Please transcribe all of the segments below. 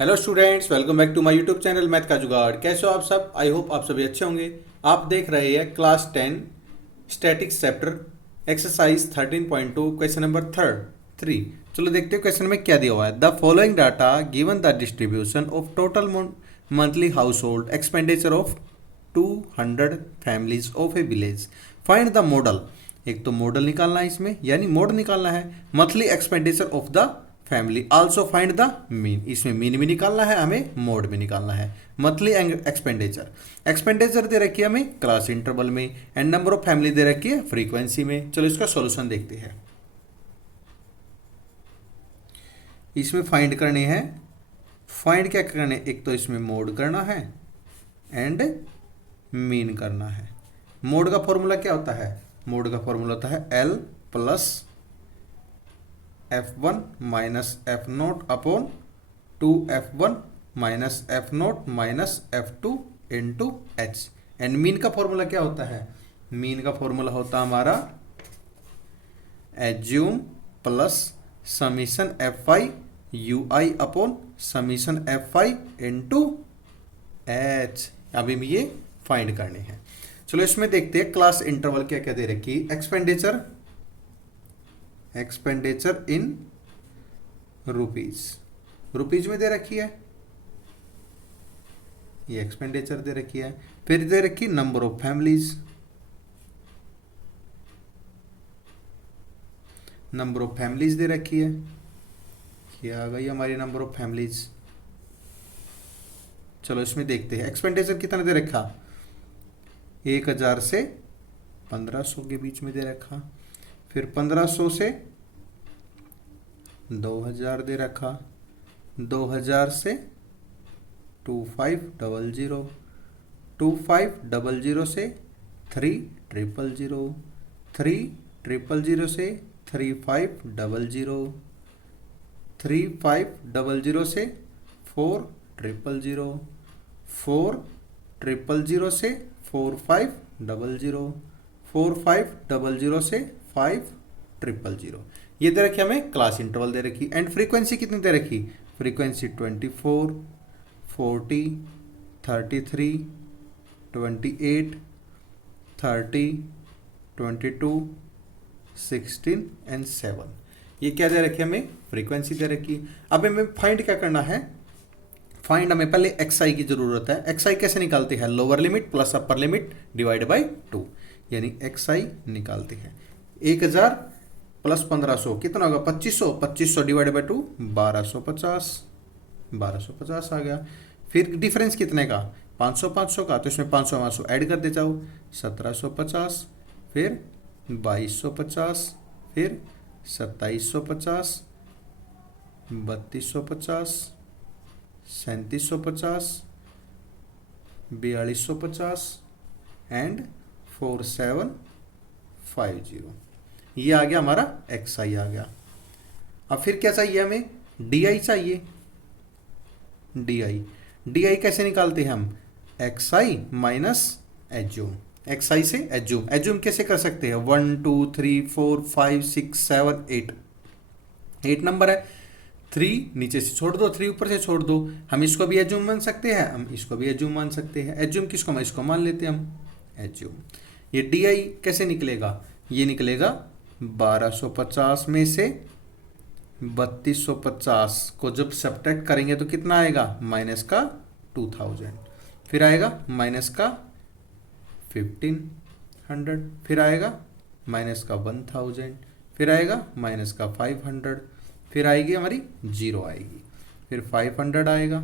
Hello students, welcome back to my YouTube channel math का जुगाड़। कैसे हो आप सब? आई होप आप सभी अच्छे होंगे। आप देख रहे हैं class 10 statics chapter exercise 13.2 question number 3। चलो देखते हैं क्वेश्चन में क्या दिया हुआ है। The following data given the distribution of total monthly house hold expenditure of 200 families of A village. Find the model. एक तो मॉडल निकालना है इसमें, यानी मोड निकालना है। Monthly expenditure of the family. Also find the mean. इसमें mean भी निकालना है, हमें मोड भी निकालना है। मंथली एक्सपेंडिचर दे रखी है हमें क्लास इंटरवल में, एंड नंबर ऑफ फैमिली दे रखी है फ्रीक्वेंसी में। चलो इसका सॉल्यूशन देखते हैं। इसमें फाइंड करनी है। फाइंड क्या करने, एक तो इसमें मोड करना है एंड मीन करना है। मोड का फॉर्मूला क्या होता है? मोड का फॉर्मूला होता है L plus F1 minus F0 upon 2F1 minus F0 minus F2 into H। And mean का फॉर्मूला क्या होता है? मीन का फॉर्मूला होता है हमारा assume plus summation Fi UI upon summation Fi into H। अभी भी ये फाइंड करने हैं। चलो इसमें देखते हैं क्लास इंटरवल क्या क्या दे रखी। एक्सपेंडिचर इन रुपीज में दे रखी है, ये एक्सपेंडिचर दे रखी है। फिर दे रखी number of families, number of families दे रखी है। क्या आ गई हमारी नंबर ऑफ फैमिलीज? चलो इसमें देखते हैं एक्सपेंडिचर कितना दे रखा। 1000 से 1500 के बीच में दे रखा। फिर 1500 से 2000 दे रखा। 2000 से 2500, 2500 से 3000, 3000 से 3500, 3500 से 4000, 4000 से 4500, 4500 से 5000। ये दे रखी हमें क्लास इंटरवल दे रखी। एंड फ्रीक्वेंसी कितनी दे रखी? Frequency 24, 40, 33, 28, 30, 22, 16 and 7। ये क्या दे रखी हमें? फ्रीक्वेंसी दे रखी। अब हमें फाइंड क्या करना है? फाइंड हमें पहले XI की जरूरत है। XI कैसे निकालते हैं? Lower limit plus upper limit divide by 2, यानी XI निकालते हैं। 1000 प्लस 1500 कितना होगा? 2500, 2500 डिवाइड बाई 2 1250, 1250 आ गया। फिर डिफरेंस कितने का? 500 500 का, तो इसमें 500 500 ऐड कर दे जाओ, 1750, फिर 2250, फिर 2750, 3250, 3750, 4250 एंड 4750। ये आ गया हमारा XI आ गया। अब फिर क्या चाहिए हमें? DI चाहिए। DI कैसे निकालते हैं हम? XI minus assume. XI से एज्यूम कैसे कर सकते हैं? 1 2 3 4 5 6 7 8, 8 नंबर है। 3 नीचे से छोड़ दो, 3 ऊपर से छोड़ दो। हम इसको भी एज्यूम मान सकते हैं, हम इसको भी एज्यूम मान सकते हैं। एज्यूम किसको? हम इसको मान लेते हैं हम एज्यूम। ये DI कैसे निकलेगा? ये निकलेगा 1250 में से 3250 को जब सब्ट्रैक्ट करेंगे तो कितना आएगा? माइनस का 2000, फिर आएगा माइनस का 1500, फिर आएगा माइनस का 1000, फिर आएगा माइनस का 500, फिर आएगी हमारी 0 आएगी, फिर 500 आएगा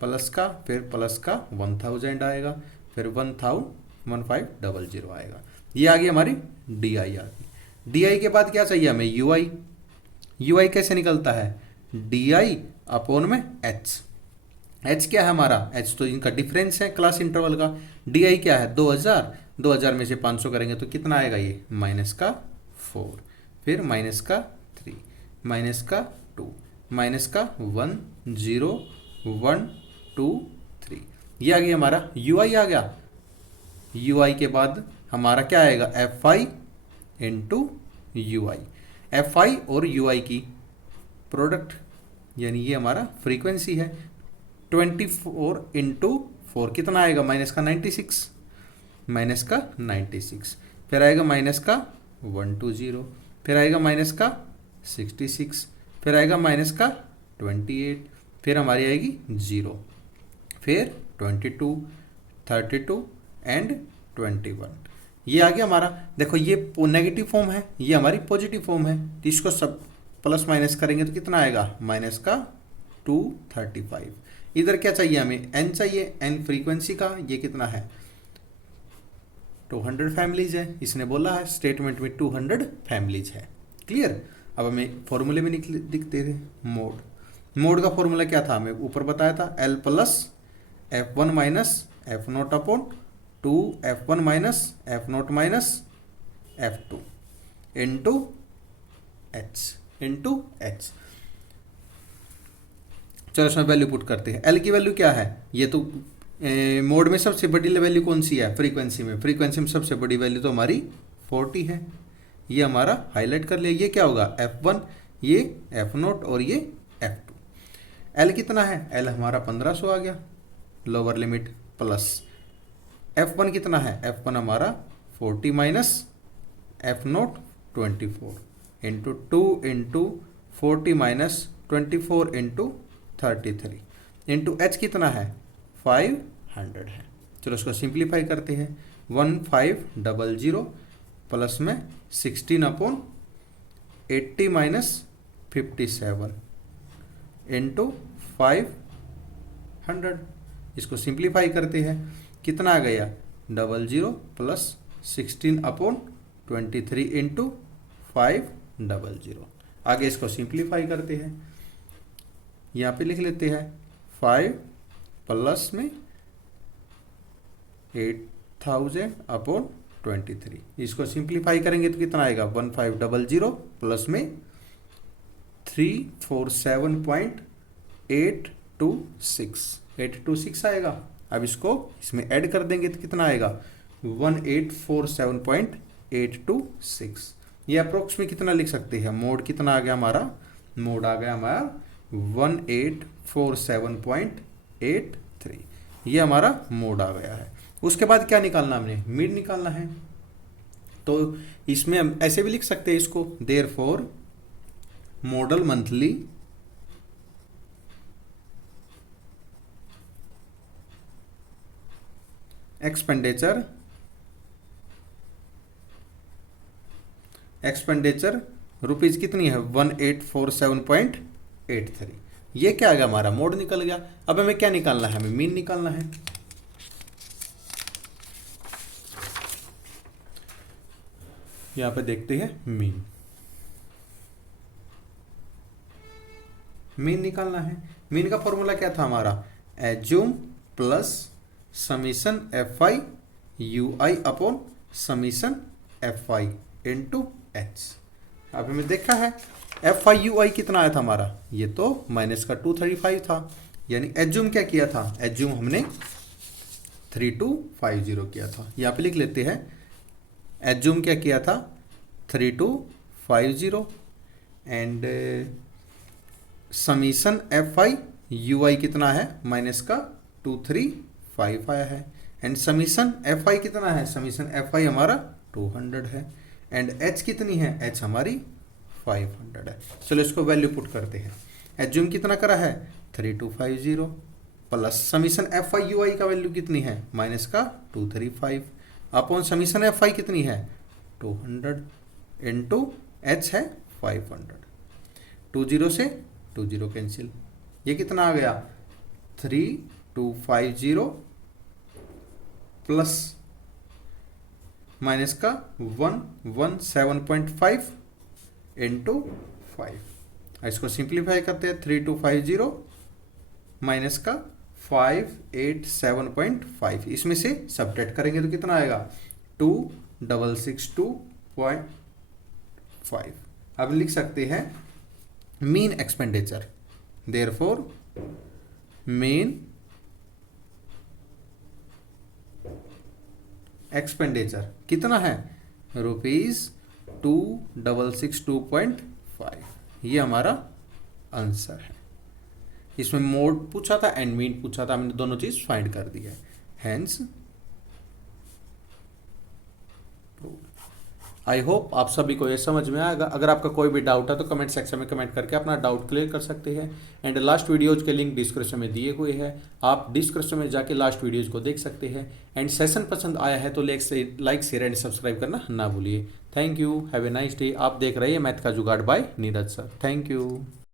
प्लस का, फिर प्लस का 1000 आएगा, फिर 1500 आएगा। ये आ गई हमारी DI आ गई। DI के बाद क्या चाहिए हमें? UI कैसे निकलता है? DI अपॉन में H क्या है हमारा? H तो इनका डिफरेंस है क्लास इंटरवल का। DI क्या है? 2000 में से 500 करेंगे तो कितना आएगा? ये माइनस का 4, फिर माइनस का 3, माइनस का 2, माइनस का 1 0 1 2 3। ये आ गया हमारा UI आ गया। UI के बाद हमारा क्या आएगा? FI into UI। FI और UI की प्रोडक्ट, यानी ये हमारा फ्रीक्वेंसी है। 24 इंटू 4 कितना आएगा, माइनस का 96, माइनस का 96, फिर आएगा माइनस का 120, फिर आएगा माइनस का 66, फिर आएगा माइनस का 28, फिर हमारी आएगी 0, फिर 22, 32 एंड 21। ये आ गया हमारा। देखो ये नेगेटिव फॉर्म है, ये हमारी पॉजिटिव फॉर्म है, तो इसको सब प्लस माइनस करेंगे तो कितना आएगा, माइनस का 235। इधर क्या चाहिए हमें, एन चाहिए, एन फ्रीक्वेंसी का, ये कितना है 200 फैमिलीज है, इसने बोला है स्टेटमेंट में 200 फैमिलीज है। क्लियर। अब हमें फॉर्मूले में दिखते थे, मोड का फॉर्मूला क्या था, हमें ऊपर बताया था, L plus F1 minus F naught upon 2F1 minus F note minus F2 into H. चलो इसमें वैल्यू पुट करते हैं। L की वैल्यू क्या है, ये तो मोड में सबसे बड़ी वैल्यू कौन सी है, फ्रीक्वेंसी में सबसे बड़ी वैल्यू तो हमारी 40 है, ये हमारा हाईलाइट कर लिया। ये क्या होगा F1, ये F0 और ये F2। L कितना है, L हमारा 1500 आ गया लोअर लिमिट, प्लस F1 कितना है, F1 हमारा 40 minus F0 24 into 2 into 40 minus 24 into 33 into H कितना है 500 है। चलो इसको सिंप्लीफाई करते हैं, 1500 प्लस में 16 अपॉन 80 माइनस 57 इंटू 500। इसको सिंप्लीफाई करते हैं, कितना आ गया 00 प्लस 16 अपॉन 23 इंटू 500। आगे इसको सिंप्लीफाई करते हैं, यहाँ पे लिख लेते हैं 5 प्लस में 8000 अपॉन 23। इसको सिंप्लीफाई करेंगे तो कितना आएगा 1500 प्लस में 347.826 आएगा। अब इसको इसमें ऐड कर देंगे तो कितना आएगा 1847.826। ये अप्रोक्स में कितना लिख सकते हैं, मोड कितना आ गया हमारा, मोड आ गया हमारा 1847.83। ये हमारा मोड आ गया है। उसके बाद क्या निकालना हमने, मीन निकालना है। तो इसमें हम ऐसे भी लिख सकते हैं इसको, therefore model monthly expenditure rupees कितनी है 1847.83। ये क्या आ गया हमारा मोड निकल गया। अब हमें क्या निकालना है, हमें मीन निकालना है। यहां पे देखते हैं मीन निकालना है। मीन का फॉर्मूला क्या था हमारा, assume plus summation FI UI upon summation FI into H. अब हमें देखा है FI UI कितना आया था हमारा, ये तो माइनस का 235 था, यानी एज्यूम क्या किया था, एज्यूम हमने 3250 किया था। यहाँ पे लिख लेते हैं एज्यूम क्या किया था 3250 एंड समीशन FI UI कितना है माइनस का 235 आया है, एंड समीशन FI कितना है, समीशन FI हमारा 200 है, एंड H कितनी है, H हमारी 500 है। चलो इसको वैल्यू पुट करते हैं। एज्यूम कितना करा है 3250 प्लस समीशन FI UI का वैल्यू कितनी है माइनस का 235 अपॉन समीशन FI कितनी है 200 इंटू H है 500। 20 से 20 कैंसिल, ये कितना आ गया 3250 प्लस माइनस का 117.5 इंटू 5। इसको सिंप्लीफाई करते हैं 3250 माइनस का 587.5, इसमें से सब्ट्रैक्ट करेंगे तो कितना आएगा 2662.5। अब लिख सकते हैं mean expenditure, therefore mean expenditure कितना है ₹2662.5। ये हमारा आंसर है। इसमें मोड पूछा था एंड मीन पूछा था, हमने दोनों चीज फाइंड कर दिया है। हैंस आई होप आप सभी को ये समझ में आएगा। अगर आपका कोई भी डाउट है तो कमेंट सेक्शन में कमेंट करके अपना डाउट क्लियर कर सकते हैं। एंड लास्ट वीडियोज के लिंक डिस्क्रिप्शन में दिए हुए हैं, आप डिस्क्रिप्शन में जाके लास्ट वीडियोज को देख सकते हैं। एंड सेशन पसंद आया है तो लाइक शेयर एंड सब्सक्राइब करना ना भूलिए। Thank you, have a nice day. आप देख रहे हैं मैथ का जुगाड़ by Neeraj sir. Thank you.